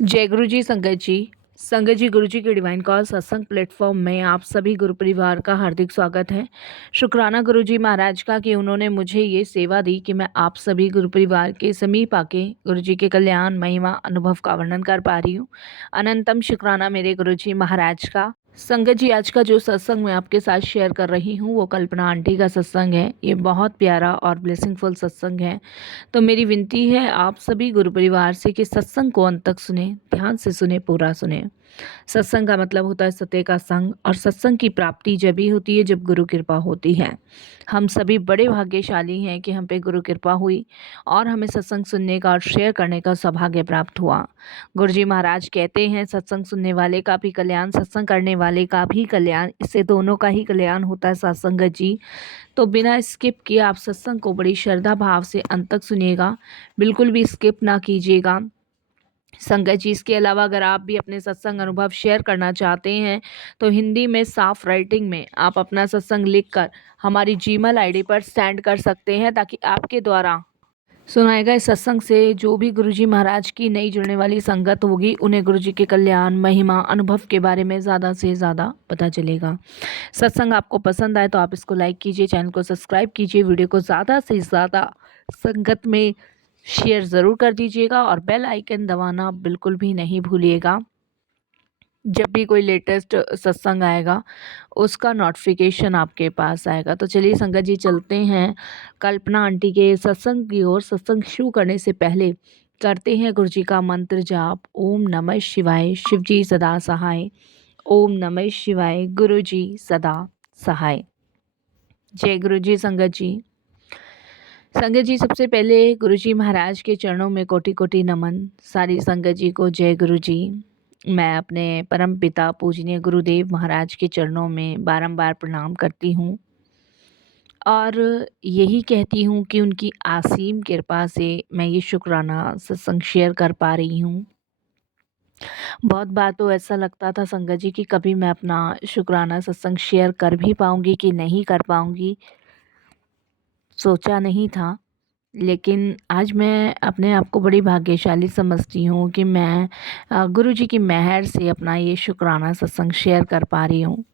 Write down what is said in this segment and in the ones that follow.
जय गुरु जी संगत जी। संगत जी, गुरु जी के डिवाइन कॉल सत्संग प्लेटफॉर्म में आप सभी गुरु परिवार का हार्दिक स्वागत है। शुक्राना गुरु जी महाराज का कि उन्होंने मुझे ये सेवा दी कि मैं आप सभी गुरु परिवार के समीप आके गुरु जी के कल्याण महिमा अनुभव का वर्णन कर पा रही हूँ। अनंतम शुक्राना मेरे गुरु जी महाराज का। संगत जी, आज का जो सत्संग मैं आपके साथ शेयर कर रही हूँ वो कल्पना आंटी का सत्संग है। ये बहुत प्यारा और ब्लेसिंगफुल सत्संग है। तो मेरी विनती है आप सभी गुरु परिवार से कि सत्संग को अंत तक सुने, ध्यान से सुने, पूरा सुने। सत्संग का मतलब होता है सत्य का संग, और सत्संग की प्राप्ति जब ही होती है जब गुरु कृपा होती है। हम सभी बड़े भाग्यशाली हैं कि हम पे गुरु कृपा हुई और हमें सत्संग सुनने का और शेयर करने का सौभाग्य प्राप्त हुआ। गुरु जी महाराज कहते हैं सत्संग सुनने वाले का भी कल्याण, सत्संग करने वाले का भी कल्याण, इससे दोनों का ही कल्याण होता है सत्संगत जी। तो बिना स्किप किए आप सत्संग को बड़ी श्रद्धा भाव से अंत तक सुनिएगा, बिल्कुल भी स्किप ना कीजिएगा। संगत जी, इसके अलावा अगर आप भी अपने सत्संग अनुभव शेयर करना चाहते हैं तो हिंदी में साफ राइटिंग में आप अपना सत्संग लिखकर हमारी जीमेल आईडी पर सेंड कर सकते हैं, ताकि आपके द्वारा सुनाए गए सत्संग से जो भी गुरुजी महाराज की नई जुड़ने वाली संगत होगी उन्हें गुरुजी के कल्याण महिमा अनुभव के बारे में ज़्यादा से ज़्यादा पता चलेगा। सत्संग आपको पसंद आए तो आप इसको लाइक कीजिए, चैनल को सब्सक्राइब कीजिए, वीडियो को ज़्यादा से ज़्यादा संगत में शेयर ज़रूर कर दीजिएगा और बेल आइकन दबाना बिल्कुल भी नहीं भूलिएगा। जब भी कोई लेटेस्ट सत्संग आएगा उसका नोटिफिकेशन आपके पास आएगा। तो चलिए संगत जी, चलते हैं कल्पना आंटी के सत्संग की ओर। सत्संग शुरू करने से पहले करते हैं गुरु जी का मंत्र जाप। ओम नमः शिवाय, शिव जी सदा सहाय। ओम नमः शिवाय, गुरु जी सदा सहाय। जय गुरु जी संगत जी। संगत जी, सबसे पहले गुरु जी महाराज के चरणों में कोटि कोटि नमन। सारी संगत जी को जय गुरु जी। मैं अपने परम पिता पूजनीय गुरुदेव महाराज के चरणों में बारंबार प्रणाम करती हूँ और यही कहती हूँ कि उनकी असीम कृपा से मैं ये शुक्राना सत्संग शेयर कर पा रही हूँ। बहुत बार तो ऐसा लगता था संगत जी कि कभी मैं अपना शुक्राना सत्संग शेयर कर भी पाऊँगी कि नहीं कर पाऊँगी, सोचा नहीं था। लेकिन आज मैं अपने आप को बड़ी भाग्यशाली समझती हूँ कि मैं गुरुजी की मेहर से अपना ये शुक्राना सत्संग शेयर कर पा रही हूँ।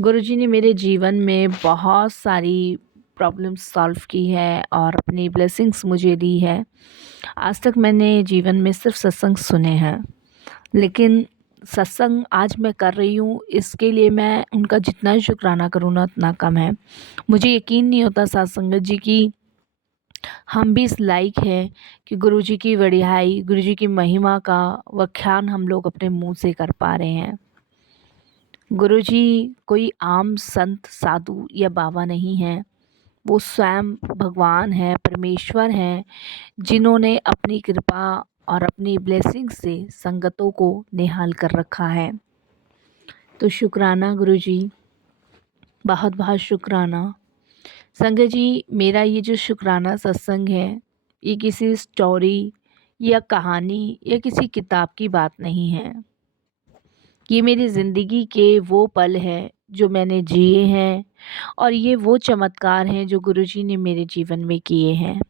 गुरुजी ने मेरे जीवन में बहुत सारी प्रॉब्लम्स सॉल्व की है और अपनी ब्लेसिंग्स मुझे दी है। आज तक मैंने जीवन में सिर्फ सत्संग सुने हैं, लेकिन सत्संग आज मैं कर रही हूँ, इसके लिए मैं उनका जितना शुक्राना करूँ ना उतना कम है। मुझे यकीन नहीं होता साथ संगत जी की हम भी इस लायक हैं कि गुरुजी की वडियाई, गुरुजी की महिमा का व्याख्यान हम लोग अपने मुंह से कर पा रहे हैं। गुरुजी कोई आम संत, साधु या बाबा नहीं हैं, वो स्वयं भगवान हैं, परमेश्वर हैं, जिन्होंने अपनी कृपा और अपनी ब्लेसिंग से संगतों को निहाल कर रखा है। तो शुक्राना गुरुजी, बहुत बहुत शुक्राना। संगत जी, मेरा ये जो शुक्राना सत्संग है ये किसी स्टोरी या कहानी या किसी किताब की बात नहीं है। ये मेरी ज़िंदगी के वो पल हैं जो मैंने जिए हैं और ये वो चमत्कार हैं जो गुरुजी ने मेरे जीवन में किए हैं।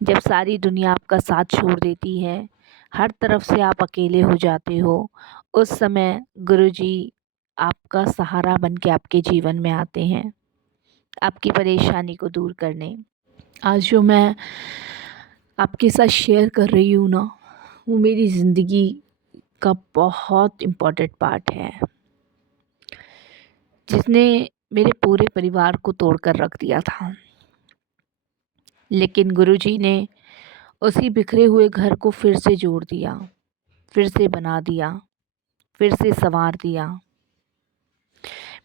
जब सारी दुनिया आपका साथ छोड़ देती है, हर तरफ से आप अकेले हो जाते हो, उस समय गुरुजी आपका सहारा बन के आपके जीवन में आते हैं, आपकी परेशानी को दूर करने। आज जो मैं आपके साथ शेयर कर रही हूँ ना, वो मेरी ज़िंदगी का बहुत इम्पोर्टेंट पार्ट है, जिसने मेरे पूरे परिवार को तोड़ कर रख दिया था। लेकिन गुरुजी ने उसी बिखरे हुए घर को फिर से जोड़ दिया, फिर से बना दिया, फिर से संवार दिया।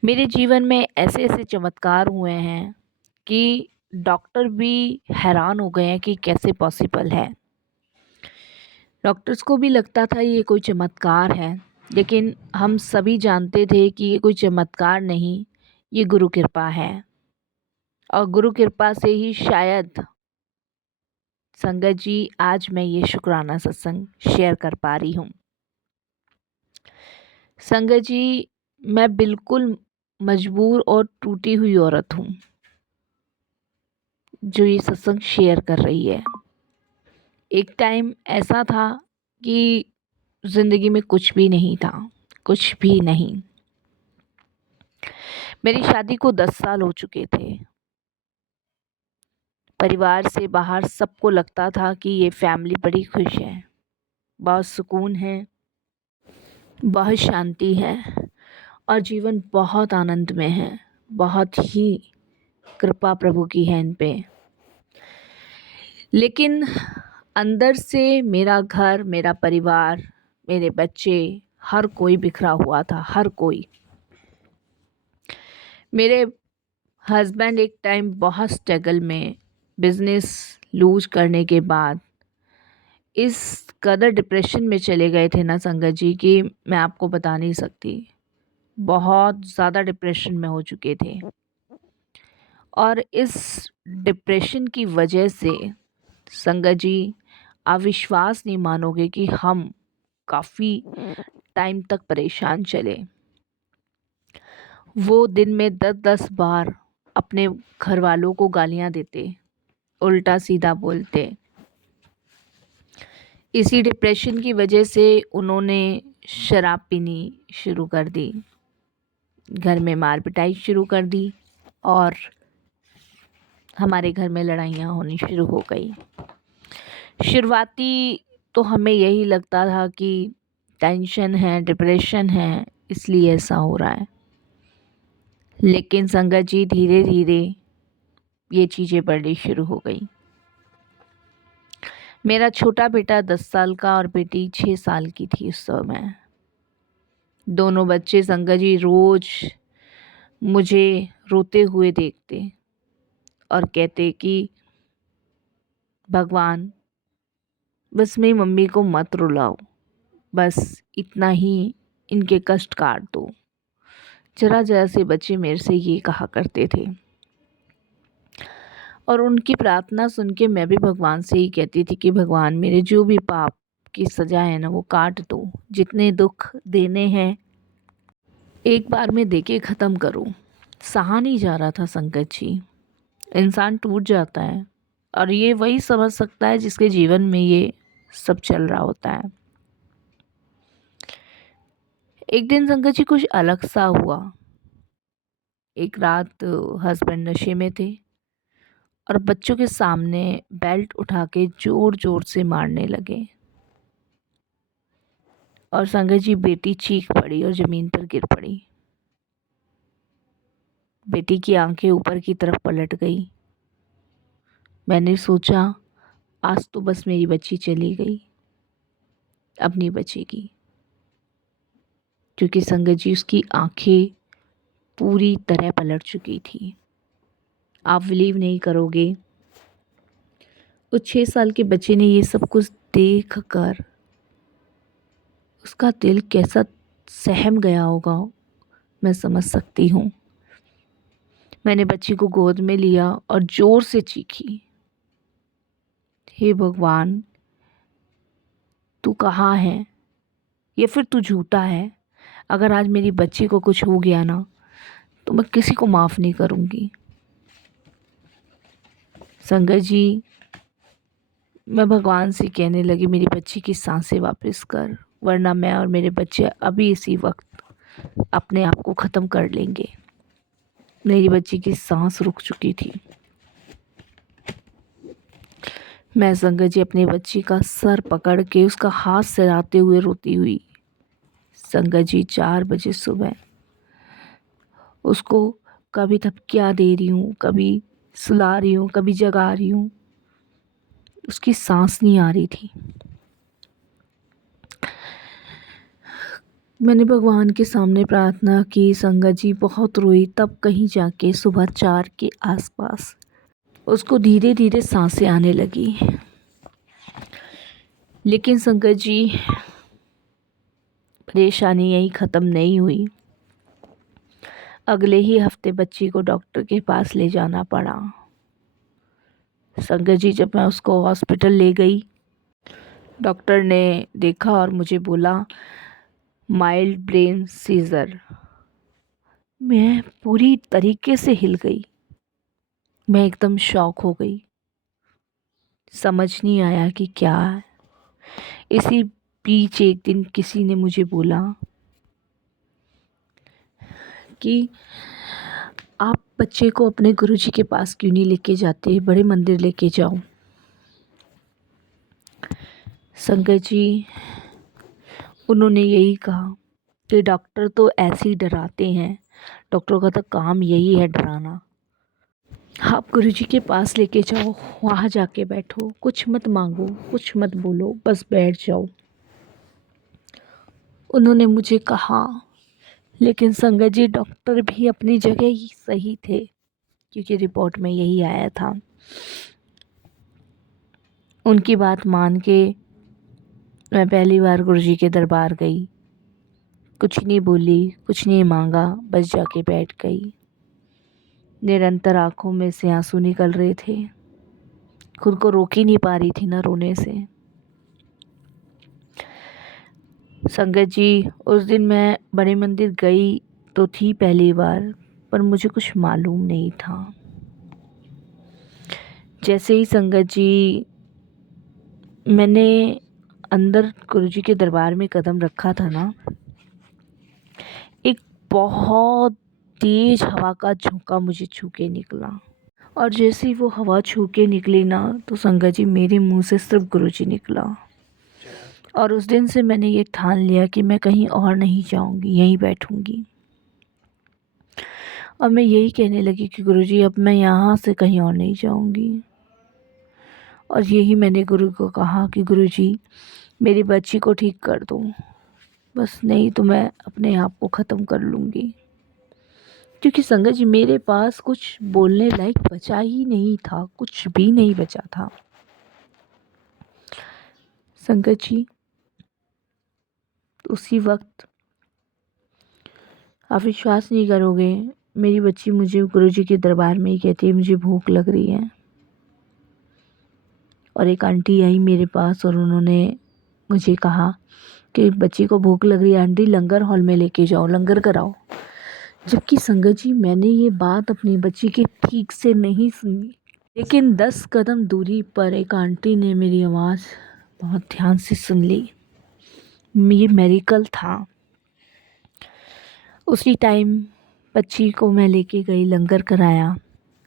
मेरे जीवन में ऐसे ऐसे चमत्कार हुए हैं कि डॉक्टर भी हैरान हो गए हैं कि कैसे पॉसिबल है। डॉक्टर्स को भी लगता था ये कोई चमत्कार है, लेकिन हम सभी जानते थे कि ये कोई चमत्कार नहीं, ये गुरु कृपा है। और गुरु कृपा से ही शायद संगत जी आज मैं ये शुक्राना सत्संग शेयर कर पा रही हूँ। संगत जी, मैं बिल्कुल मजबूर और टूटी हुई औरत हूँ जो ये सत्संग शेयर कर रही है। एक टाइम ऐसा था कि ज़िंदगी में कुछ भी नहीं था, कुछ भी नहीं। मेरी शादी को 10 साल हो चुके थे। परिवार से बाहर सबको लगता था कि ये फैमिली बड़ी खुश है, बहुत सुकून है, बहुत शांति है और जीवन बहुत आनंद में है। बहुत ही कृपा प्रभु की है इन पे। लेकिन अंदर से मेरा घर, मेरा परिवार, मेरे बच्चे, हर कोई बिखरा हुआ था, हर कोई। मेरे हस्बैंड एक टाइम बहुत स्ट्रगल में बिजनेस लूज करने के बाद इस कदर डिप्रेशन में चले गए थे ना संगत जी, कि मैं आपको बता नहीं सकती। बहुत ज़्यादा डिप्रेशन में हो चुके थे और इस डिप्रेशन की वजह से संगत जी, आप विश्वास नहीं मानोगे कि हम काफ़ी टाइम तक परेशान चले। वो दिन में 10-10 बार अपने घर वालों को गालियां देते, उल्टा सीधा बोलते। इसी डिप्रेशन की वजह से उन्होंने शराब पीनी शुरू कर दी, घर में मार पिटाई शुरू कर दी और हमारे घर में लड़ाइयाँ होनी शुरू हो गई। शुरुआती तो हमें यही लगता था कि टेंशन है, डिप्रेशन है, इसलिए ऐसा हो रहा है। लेकिन संगत जी, धीरे धीरे ये चीज़ें बढ़नी शुरू हो गई। मेरा छोटा बेटा 10 साल का और बेटी 6 साल की थी उस समय। दोनों बच्चे संगत जी रोज़ मुझे रोते हुए देखते और कहते कि भगवान, बस मेरी मम्मी को मत रुलाओ, बस इतना ही इनके कष्ट काट दो। जरा जरा से बच्चे मेरे से ये कहा करते थे और उनकी प्रार्थना सुन के मैं भी भगवान से ही कहती थी कि भगवान, मेरे जो भी पाप की सज़ा है ना वो काट दो, जितने दुख देने हैं एक बार में देके ख़त्म करो। सहा नहीं जा रहा था संगत जी, इंसान टूट जाता है और ये वही समझ सकता है जिसके जीवन में ये सब चल रहा होता है। एक दिन संगत जी कुछ अलग सा हुआ। एक रात हस्बैंड नशे में थे और बच्चों के सामने बेल्ट उठा के ज़ोर ज़ोर से मारने लगे और संगत जी बेटी चीख पड़ी और ज़मीन पर गिर पड़ी। बेटी की आंखें ऊपर की तरफ पलट गई। मैंने सोचा आज तो बस मेरी बच्ची चली गई, अपनी बच्ची की, क्योंकि संगत जी उसकी आंखें पूरी तरह पलट चुकी थी। आप बिलीव नहीं करोगे, उस 6 साल के बच्चे ने ये सब कुछ देख कर उसका दिल कैसा सहम गया होगा, मैं समझ सकती हूँ। मैंने बच्ची को गोद में लिया और ज़ोर से चीखी, हे भगवान, तू कहाँ है या फिर तू झूठा है? अगर आज मेरी बच्ची को कुछ हो गया ना तो मैं किसी को माफ़ नहीं करूँगी। संगत जी, मैं भगवान से कहने लगी मेरी बच्ची की सांसें वापस कर, वरना मैं और मेरे बच्चे अभी इसी वक्त अपने आप को ख़त्म कर लेंगे। मेरी बच्ची की सांस रुक चुकी थी। मैं संगत जी अपनी बच्ची का सर पकड़ के उसका हाथ सहलाते हुए रोती हुई संगत जी 4 बजे सुबह उसको कभी थपकियाँ दे रही हूँ, कभी सुला रही हूँ, कभी जगा रही हूँ। उसकी सांस नहीं आ रही थी। मैंने भगवान के सामने प्रार्थना की, संगत जी बहुत रोई। तब कहीं जाके सुबह 4 के आसपास उसको धीरे धीरे सांसें आने लगी। लेकिन संगत जी, परेशानी यहीं ख़त्म नहीं हुई। अगले ही हफ्ते बच्ची को डॉक्टर के पास ले जाना पड़ा। संगत जी, जब मैं उसको हॉस्पिटल ले गई, डॉक्टर ने देखा और मुझे बोला माइल्ड ब्रेन सीजर। मैं पूरी तरीके से हिल गई। मैं एकदम शॉक हो गई, समझ नहीं आया कि क्या है। इसी बीच एक दिन किसी ने मुझे बोला कि आप बच्चे को अपने गुरुजी के पास क्यों नहीं लेके जाते, बड़े मंदिर लेके जाओ। संगत जी, उन्होंने यही कहा कि डॉक्टर तो ऐसे ही डराते हैं, डॉक्टरों का तो काम यही है डराना। आप गुरुजी के पास लेके जाओ, वहाँ जाके बैठो, कुछ मत मांगो, कुछ मत बोलो, बस बैठ जाओ। उन्होंने मुझे कहा, लेकिन संगत जी डॉक्टर भी अपनी जगह ही सही थे, क्योंकि रिपोर्ट में यही आया था। उनकी बात मान के मैं पहली बार गुरुजी के दरबार गई। कुछ नहीं बोली, कुछ नहीं मांगा, बस जाके बैठ गई। निरंतर आंखों में से आंसू निकल रहे थे, खुद को रोक ही नहीं पा रही थी ना रोने से। संगत जी, उस दिन मैं बड़े मंदिर गई तो थी पहली बार, पर मुझे कुछ मालूम नहीं था। जैसे ही संगत जी मैंने अंदर गुरुजी के दरबार में कदम रखा था ना, एक बहुत तेज हवा का झोंका मुझे छू के निकला। और जैसे ही वो हवा छू के निकली ना, तो संगत जी मेरे मुंह से सिर्फ गुरुजी निकला। और उस दिन से मैंने ये ठान लिया कि मैं कहीं और नहीं जाऊंगी, यहीं बैठूंगी। और मैं यही कहने लगी कि गुरुजी अब मैं यहाँ से कहीं और नहीं जाऊंगी। और यही मैंने गुरु को कहा कि गुरुजी मेरी बच्ची को ठीक कर दो, बस नहीं तो मैं अपने आप को ख़त्म कर लूँगी। क्योंकि संगत जी मेरे पास कुछ बोलने लायक बचा ही नहीं था, कुछ भी नहीं बचा था। संगत जी, उसी वक्त आप विश्वास नहीं करोगे, मेरी बच्ची मुझे गुरुजी के दरबार में ही कहती है मुझे भूख लग रही है। और एक आंटी आई मेरे पास और उन्होंने मुझे कहा कि बच्ची को भूख लग रही है आंटी, लंगर हॉल में लेके जाओ, लंगर कराओ। जबकि संगत जी मैंने ये बात अपनी बच्ची के ठीक से नहीं सुनी, लेकिन 10 कदम दूरी पर एक आंटी ने मेरी आवाज़ बहुत ध्यान से सुन ली। ये मेरिकल था। उसी टाइम बच्ची को मैं लेके गई, लंगर कराया।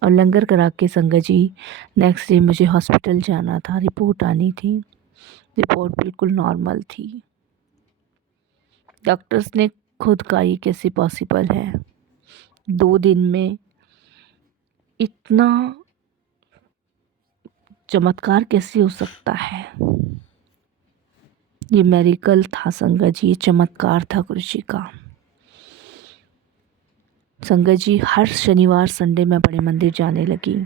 और लंगर करा के संगत जी नेक्स्ट डे मुझे हॉस्पिटल जाना था, रिपोर्ट आनी थी। रिपोर्ट बिल्कुल नॉर्मल थी। डॉक्टर्स ने खुद कहा ये कैसे पॉसिबल है, 2 दिन में इतना चमत्कार कैसे हो सकता है। ये मेरिकल था संगत जी, ये चमत्कार था गुरुजी का। संगत जी हर शनिवार संडे मैं बड़े मंदिर जाने लगी।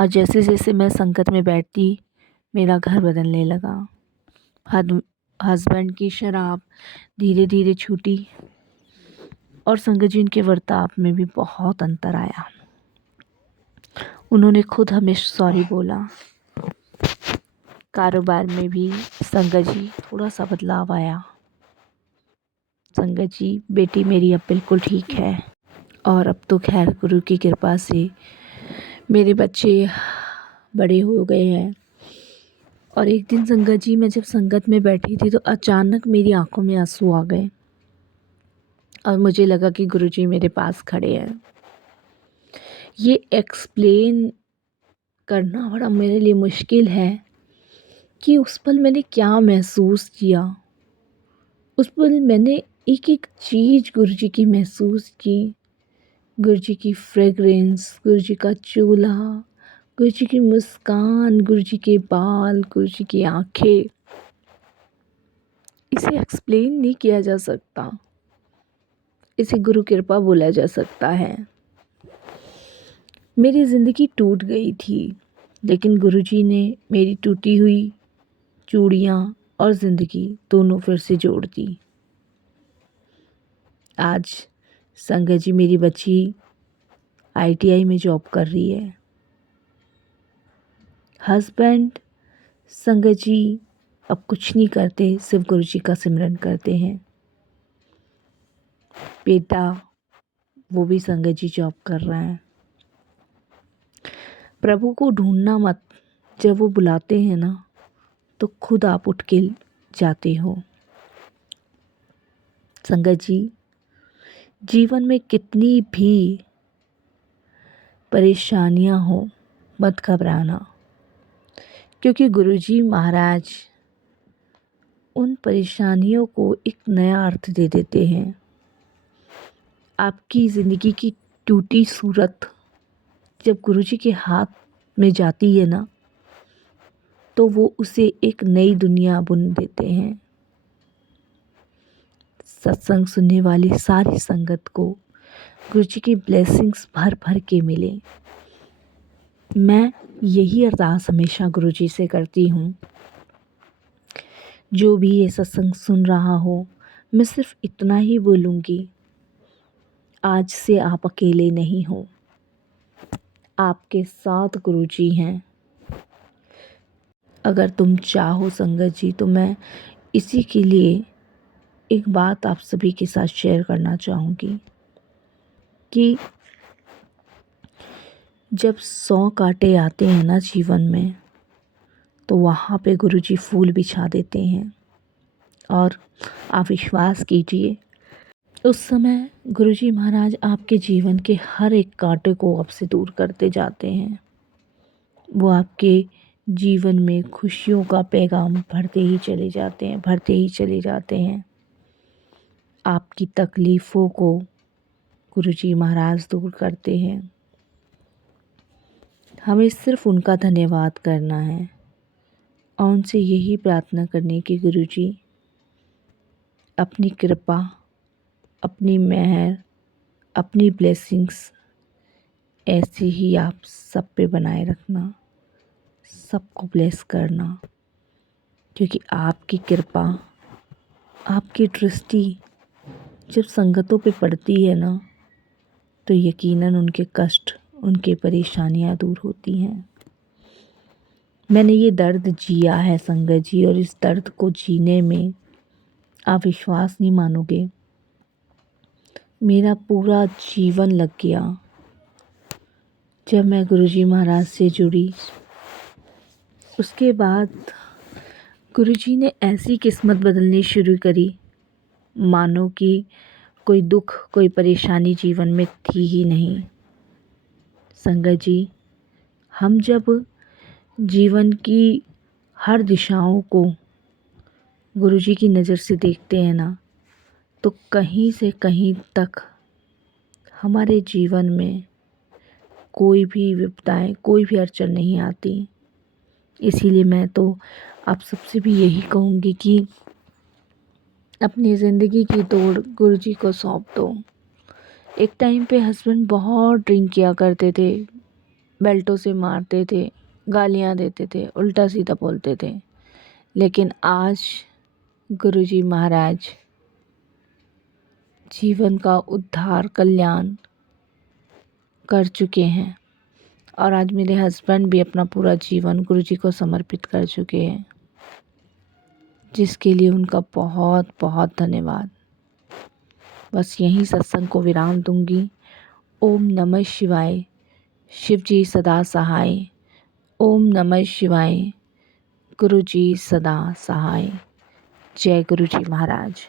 और जैसे जैसे मैं संगत में बैठती, मेरा घर बदलने लगा। हस्बैंड की शराब धीरे धीरे छूटी और संगत जी उनके बर्ताव में भी बहुत अंतर आया। उन्होंने खुद हमें सॉरी बोला। कारोबार में भी संगत जी थोड़ा सा बदलाव आया। संगत जी बेटी मेरी अब बिल्कुल ठीक है। और अब तो खैर गुरु की कृपा से मेरे बच्चे बड़े हो गए हैं। और एक दिन संगत जी मैं जब संगत में बैठी थी तो अचानक मेरी आंखों में आंसू आ गए और मुझे लगा कि गुरुजी मेरे पास खड़े हैं। ये एक्सप्लेन करना बड़ा मेरे लिए मुश्किल है कि उस पल मैंने क्या महसूस किया। उस पल मैंने एक एक चीज़ गुरुजी की महसूस की। गुरुजी की फ्रेगरेंस, गुरुजी का चूल्हा, गुरुजी की मुस्कान, गुरुजी के बाल, गुरुजी की आंखें। इसे एक्सप्लेन नहीं किया जा सकता, इसे गुरु कृपा बोला जा सकता है। मेरी ज़िंदगी टूट गई थी, लेकिन गुरुजी ने मेरी टूटी हुई चूड़ियाँ और ज़िंदगी दोनों फिर से जोड़ दी। आज संगत जी मेरी बच्ची ITI में जॉब कर रही है। हस्बैंड संगत जी अब कुछ नहीं करते, सिर्फ गुरुजी का सिमरन करते हैं। बेटा वो भी संगत जी जॉब कर रहा है। प्रभु को ढूंढना मत, जब वो बुलाते हैं ना तो खुद आप उठ के जाते हो। संगत जी, जीवन में कितनी भी परेशानियां हो, मत घबराना, क्योंकि गुरुजी महाराज उन परेशानियों को एक नया अर्थ दे देते हैं। आपकी ज़िंदगी की टूटी सूरत जब गुरुजी के हाथ में जाती है ना, तो वो उसे एक नई दुनिया बुन देते हैं। सत्संग सुनने वाली सारी संगत को गुरुजी की ब्लेसिंग्स भर भर के मिले। मैं यही अरदास हमेशा गुरुजी से करती हूँ। जो भी ये सत्संग सुन रहा हो, मैं सिर्फ इतना ही बोलूँगी, आज से आप अकेले नहीं हो, आपके साथ गुरुजी हैं। अगर तुम चाहो संगत जी, तो मैं इसी के लिए एक बात आप सभी के साथ शेयर करना चाहूँगी कि जब 100 कांटे आते हैं ना जीवन में, तो वहाँ पे गुरुजी फूल बिछा देते हैं। और आप विश्वास कीजिए, उस समय गुरुजी महाराज आपके जीवन के हर एक कांटे को आपसे दूर करते जाते हैं। वो आपके जीवन में खुशियों का पैगाम भरते ही चले जाते हैं, भरते ही चले जाते हैं। आपकी तकलीफ़ों को गुरुजी महाराज दूर करते हैं। हमें सिर्फ उनका धन्यवाद करना है और उनसे यही प्रार्थना करनी कि गुरुजी अपनी कृपा, अपनी मेहर, अपनी ब्लेसिंग्स ऐसे ही आप सब पे बनाए रखना, सबको ब्लेस करना, क्योंकि आपकी कृपा, आपकी दृष्टि जब संगतों पे पड़ती है ना, तो यकीनन उनके कष्ट, उनकी परेशानियां दूर होती हैं। मैंने ये दर्द जिया है संगत जी, और इस दर्द को जीने में आप विश्वास नहीं मानोगे, मेरा पूरा जीवन लग गया। जब मैं गुरुजी महाराज से जुड़ी, उसके बाद गुरुजी ने ऐसी किस्मत बदलनी शुरू करी, मानो कि कोई दुख, कोई परेशानी जीवन में थी ही नहीं। संगत जी, हम जब जीवन की हर दिशाओं को गुरुजी की नज़र से देखते हैं ना, तो कहीं से कहीं तक हमारे जीवन में कोई भी विपदाएं, कोई भी अड़चन नहीं आती। इसीलिए मैं तो आप सबसे भी यही कहूँगी कि अपनी ज़िंदगी की दौड़ गुरुजी को सौंप दो। एक टाइम पे हस्बैंड बहुत ड्रिंक किया करते थे, बेल्टों से मारते थे, गालियाँ देते थे, उल्टा सीधा बोलते थे, लेकिन आज गुरुजी महाराज जीवन का उद्धार, कल्याण कर चुके हैं। और आज मेरे हस्बैंड भी अपना पूरा जीवन गुरुजी को समर्पित कर चुके हैं, जिसके लिए उनका बहुत बहुत धन्यवाद। बस यहीं सत्संग को विराम दूंगी। ओम नमः शिवाय, शिव जी सदा सहाय। ओम नमः शिवाय, गुरुजी सदा सहाय। जय गुरुजी महाराज।